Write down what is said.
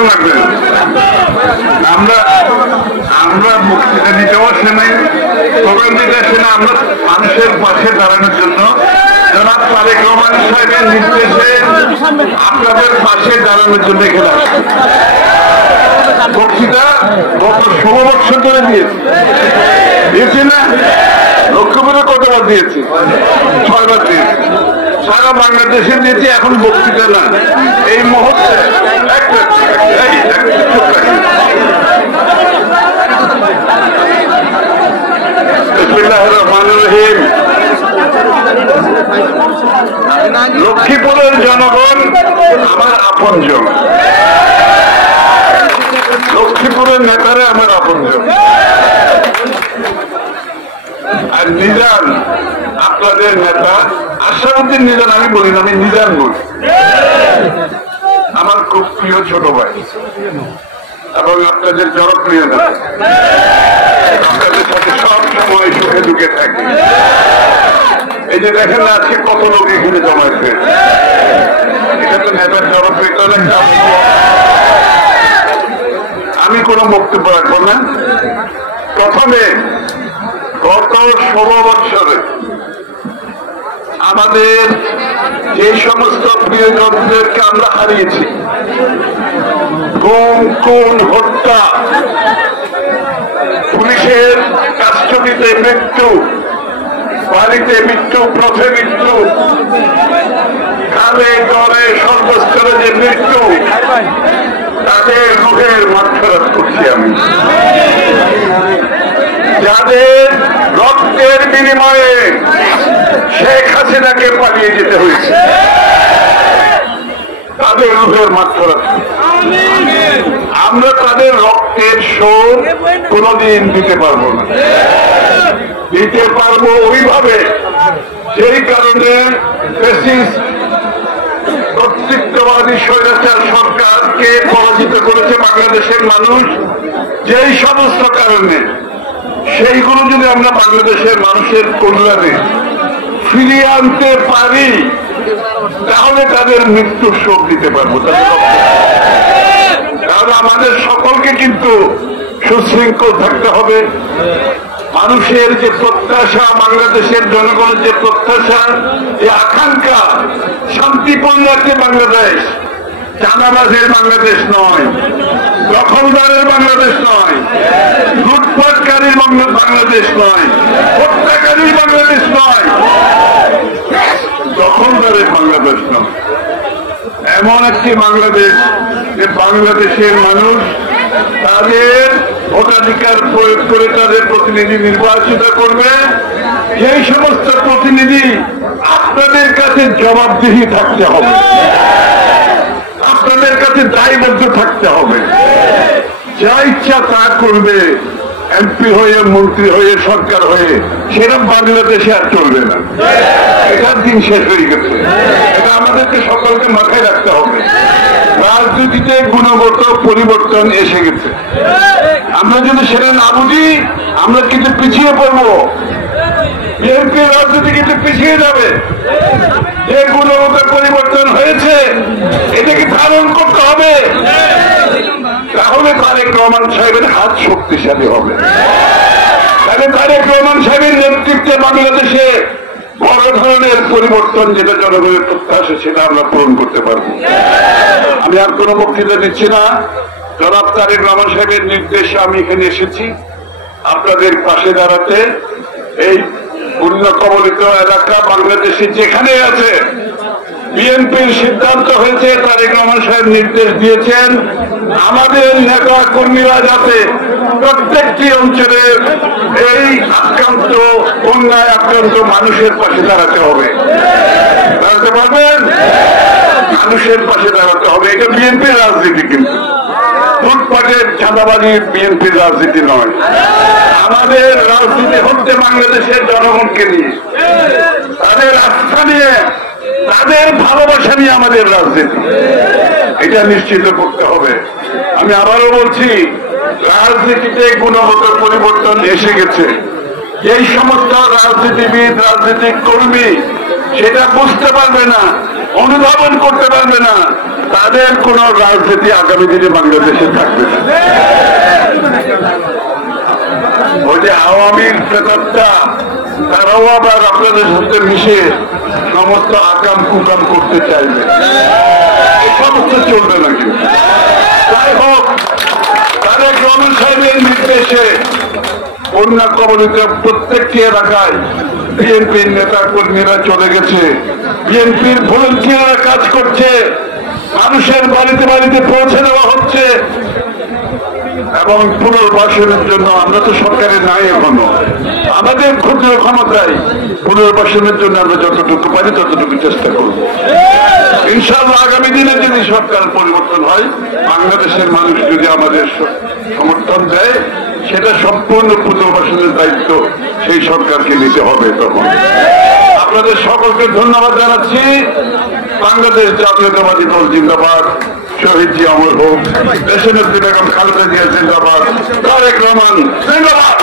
কেমন লাগবে? আমরা আমরা বক্তৃতা দিতেও আসে নাই, প্রোগ্রাম দিতে আসে না, আমরা মানুষের পাশে দাঁড়ানোর জন্য জনাব তারেক রহমান সাহেবের নির্দেশে আপনাদের পাশে দাঁড়ানোর জন্য এখানে আসছি। বক্তৃতা গত 16 বছর ধরে দিয়েছি না? লক্ষ্মীপুরে কতবার দিয়েছি? 6 বার দিয়েছি। সারা বাংলাদেশে দিয়েছি। এখন বক্তৃতা না, এই মুহূর্তে বিসমিল্লাহির রহমানির রহিম। লক্ষ্মীপুরের জনগণ আমার আপনজন, লক্ষ্মীপুরের নেতারা আমার আপনজন, আর নিজান আপনাদের নেতা আশরাফুদ্দিন নিজান, আমি বলি না, আমি নিজান বলি, আমার খুব প্রিয় ছোট ভাই এবং আপনাদের জনপ্রিয় নেতা। আপনাদের সাথে সব সময় সুখে দুঃখে থাকে। এই যে দেখেন না আজকে কত লোক এখানে জমাইছে, এটা তো নেতার জনপ্রিয়তার একটা। আমি কোনো বক্তব্য রাখবো না। প্রথমে গত 16 বছরে আমাদের যে সমস্ত প্রিয়জনদেরকে আমরা হারিয়েছি, গুম, খুন, হত্যা, পুলিশের কাস্টডিতে মৃত্যু, বাড়িতে মৃত্যু, পথে মৃত্যু, কালে দলে সর্বস্তরে যে মৃত্যু, তাদের রুহের মাগফিরাত করছি আমি। যাদের রক্তের বিনিময়ে শেখ হাসিনাকে পালিয়ে যেতে হয়েছে, তাদের রুহের মাগফিরাত। আমরা তাদের রক্তের শোধ কোনদিন দিতে পারবো না, দিতে পারবো ওইভাবে সেই কারণে কর্তৃত্ববাদী স্বৈরাচার সরকারকে পরাজিত করেছে বাংলাদেশের মানুষ। যেই সমস্ত কারণে সেইগুলো যদি আমরা বাংলাদেশের মানুষের কল্যাণে ফিরিয়ে আনতে পারি, তাহলে তাদের মৃত্যুর শোক দিতে পারবো। তাহলে আমাদের সকলকে কিন্তু সুশৃঙ্খল থাকতে হবে। মানুষের যে প্রত্যাশা, বাংলাদেশের জনগণের যে প্রত্যাশা, যে আকাঙ্ক্ষা, শান্তিপূর্ণ একটি বাংলাদেশ, চাঁদাবাজের বাংলাদেশ নয়, দখলদারের বাংলাদেশ নয়, লুটপাটকারীর বাংলাদেশ নয়, হত্যাকারীর বাংলাদেশ নয়, দখলদারের বাংলাদেশ নয়, এমন একটি বাংলাদেশ যে বাংলাদেশের মানুষ তাদের ভোটাধিকার প্রয়োগ করে তাদের প্রতিনিধি নির্বাচিত করবে। সেই সমস্ত প্রতিনিধি আপনাদের কাছে জবাবদিহি থাকতে হবে, আপনাদের কাছে দায়বদ্ধ থাকতে হবে। যা ইচ্ছা তা করবে, এমপি হয়ে, মন্ত্রী হয়ে, সরকার হয়ে, সেরকম বাংলাদেশে আর চলবে না। এটার দিন শেষ হয়ে গেছে। এটা আমাদেরকে সকলকে মাথায় রাখতে হবে। রাজনীতিতে গুণগত পরিবর্তন এসে গেছে। আমরা যদি সেটা না বুঝি, আমরা কিন্তু পিছিয়ে পড়বো। বিএনপির রাজনীতি কিন্তু পিছিয়ে যাবে। যে গুণগত পরিবর্তন হয়েছে, এটাকে ধারণ করতে হবে। তাহলে তারেক রহমান সাহেবের হাত শক্তিশালী হবে। তাহলে তারেক রহমান সাহেবের নেতৃত্বে বাংলাদেশে বড় ধরনের পরিবর্তন, যেটা জনগণের প্রত্যাশা, সেটা আমরা পূরণ করতে পারব। আমি আর কোনো বক্তৃতা দিচ্ছি না। জনাব তারেক রহমান সাহেবের নির্দেশে আমি এখানে এসেছি আপনাদের পাশে দাঁড়াতে। এই বন্যা কবলিত এলাকা বাংলাদেশে যেখানে আছে, বিএনপির সিদ্ধান্ত হয়েছে, তারেক রহমান সাহেব নির্দেশ দিয়েছেন, আমাদের নেতা কর্মীরা যাতে প্রত্যেকটি অঞ্চলের এই আক্রান্ত, বন্যায় আক্রান্ত মানুষের পাশে দাঁড়াতে হবে। দাঁড়াতে পারবেন? মানুষের পাশে দাঁড়াতে হবে। এটা বিএনপির রাজনীতি, কিন্তু লুটপাটের, চাঁদাবাজির বিএনপির রাজনীতি নয়। আমাদের রাজনীতি হচ্ছে বাংলাদেশের জনগণকে নিয়ে, তাদের আস্থা নিয়ে, তাদের ভালোবাসা নিয়ে আমাদের রাজনীতি। এটা নিশ্চিত করতে হবে। আমি আবারও বলছি, রাজনীতিতে গুণগত পরিবর্তন এসে গেছে। এই সমস্ত রাজনীতিবিদ, রাজনৈতিক কর্মী সেটা বুঝতে পারবে না, অনুধাবন করতে পারবে না, তার তাদের কোন রাজনীতি আগামী দিনে বাংলাদেশে থাকবে না। ওই যে আওয়ামীর প্রেতাত্মা তারাও আবার আপনাদের সাথে মিশে সমস্ত আকাম কুকাম করতে চাইবে, এই সমস্ত চলবে না। কিন্তু যাই হোক, তারেক রহমান সাহেবের নির্দেশে বন্যা কবলিত প্রত্যেকটি এলাকায় বিএনপির নেতা কর্মীরা চলে গেছে, বিএনপির ভলেন্টিয়াররা কাজ করছে, মানুষের বাড়িতে বাড়িতে পৌঁছে দেওয়া হচ্ছে এবং পুনর্বাসনের জন্য আমরা তো সরকারে নাই এখনো, আমাদের ক্ষুদ্র ক্ষমতায় পুনর্বাসনের জন্য আমরা যতটুকু পারি ততটুকু চেষ্টা করব। ইনশাআল্লাহ আগামী দিনে যদি সরকার পরিবর্তন হয়, বাংলাদেশের মানুষ যদি আমাদের সমর্থন দেয়, সেটা সম্পূর্ণ পুনর্বাসনের দায়িত্ব সেই সরকারকে নিতে হবে। তখন আপনাদের সকলকে ধন্যবাদ জানাচ্ছি। বাংলাদেশ জাতীয়তাবাদী দল জিন্দাবাদ, শহীদ জি অমর হোক, দেশনেত্রী বেগম খালেদা জিয়া জিন্দাবাদ, তারেক রহমান জিন্দাবাদ।